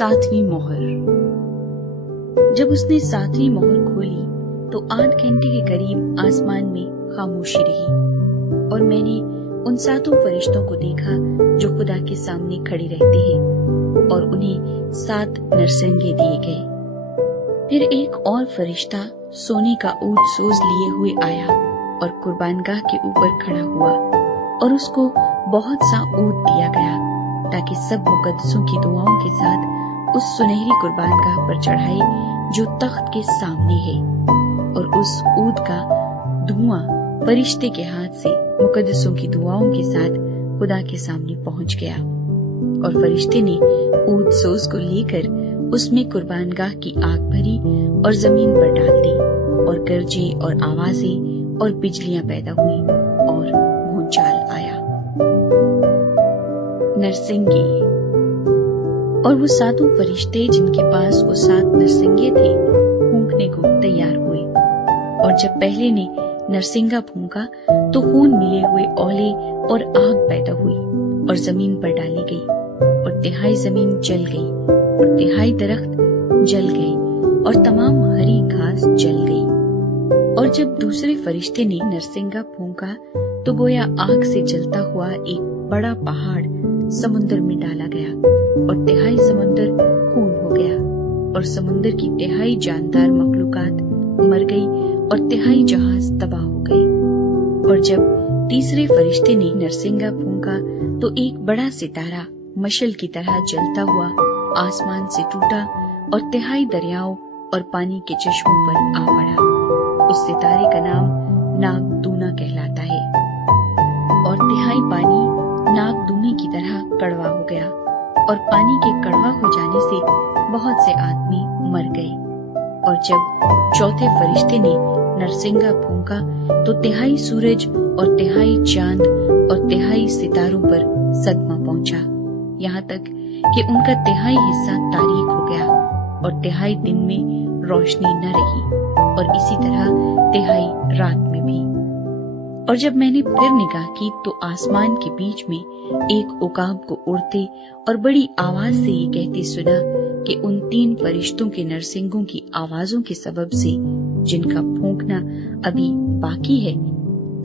7ਵੀं मोहर। जब उसने 7वीं मोहर खोली तो 8 घंटे के करीब आसमान में खामोशी रही और मैंने उन 7 फरिश्तों को देखा जो खुदा के सामने खड़े रहते हैं और उन्हें 7 नरसिंगे दिए गए। फिर एक और फरिश्ता सोने का ऊंट सोज लिए हुए आया और कुर्बानगाह के ऊपर खड़ा हुआ और उसको बहुत सा ऊंट दिया गया ताकि सब मुकद्दसों की दुआओं के साथ उस सुनहरी कुर्बानगाह पर चढ़ाए जो तख्त के सामने है। और उस ऊद का धुआं फरिश्ते के हाथ से मुकद्दसों की दुआओं के साथ खुदा के सामने पहुंच गया और फरिश्ते ने ऊद सोज को लेकर उसमें कुर्बानगाह की आग भरी और जमीन पर डाल दी और गरजे और आवाजें और बिजलियां पैदा हुई और भूचाल आया। नरसिंगे। और वो 7 फरिश्ते जिनके पास वो 7 नरसिंगे थे फूंकने को तैयार हुए और जब पहले ने नरसिंगा फूंका तो खून मिले हुए ओले और आग पैदा हुई और जमीन पर डाली गई और तिहाई जमीन जल गई और तिहाई दरख्त जल गए और तमाम हरी घास जल गई। और जब दूसरे फरिश्ते ने नरसिंगा फूंका तो गोया आग से जलता हुआ एक बड़ा पहाड़ समुद्र में डाला गया और तिहाई समुद्र खून हो गया और समुद्र की तिहाई जानदार मखलूकात मर गई और तिहाई जहाज तबाह हो गए। और जब तीसरे फरिश्ते ने नरसिंगा फूंका तो एक बड़ा सितारा मशल की तरह जलता हुआ आसमान से टूटा और तिहाई दरियाओं और पानी के चश्मों पर आ पड़ा। उस सितारे का नाम नागदूना कहलाता है और तिहाई पानी नागदूने की तरह कड़वा हो गया और पानी के कड़वा हो जाने से बहुत से आदमी मर गए। और जब चौथे फरिश्ते ने नरसिंगा फूंका तो तिहाई सूरज और तिहाई चांद और तिहाई सितारों पर सदमा पहुंचा, यहाँ तक कि उनका तिहाई हिस्सा तारीक हो गया और तिहाई दिन में रोशनी न रही और इसी तरह तिहाई रात में भी। और जब मैंने फिर निगाह की तो आसमान के बीच में एक उकाब को उड़ते और बड़ी आवाज से ये कहते सुना कि उन 3 फरिश्तों के नरसिंगों की आवाजों के सबब से जिनका फूंकना अभी बाकी है,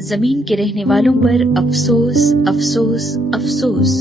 जमीन के रहने वालों पर अफसोस अफसोस अफसोस।